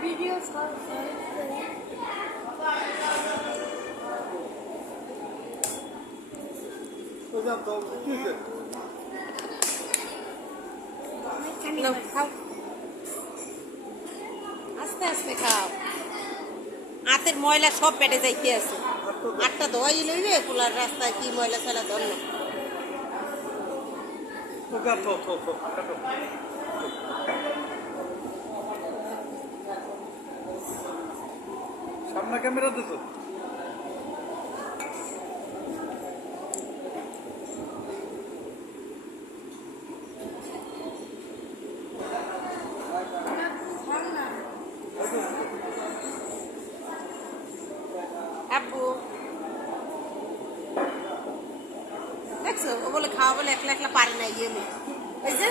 video আস্তে আস্তে খাও হাতের ময়লা সব পেটে যাইতে আছে আটটা ধোয়াই লইবে পোলার রাস্তায় কি ময়লা ছেলা ধরল সামনে ক্যামেরা দিত আব্বু দেখছো ও বলে খাওয়া বলে একলা একলা পারে না ইয়ে ওই যে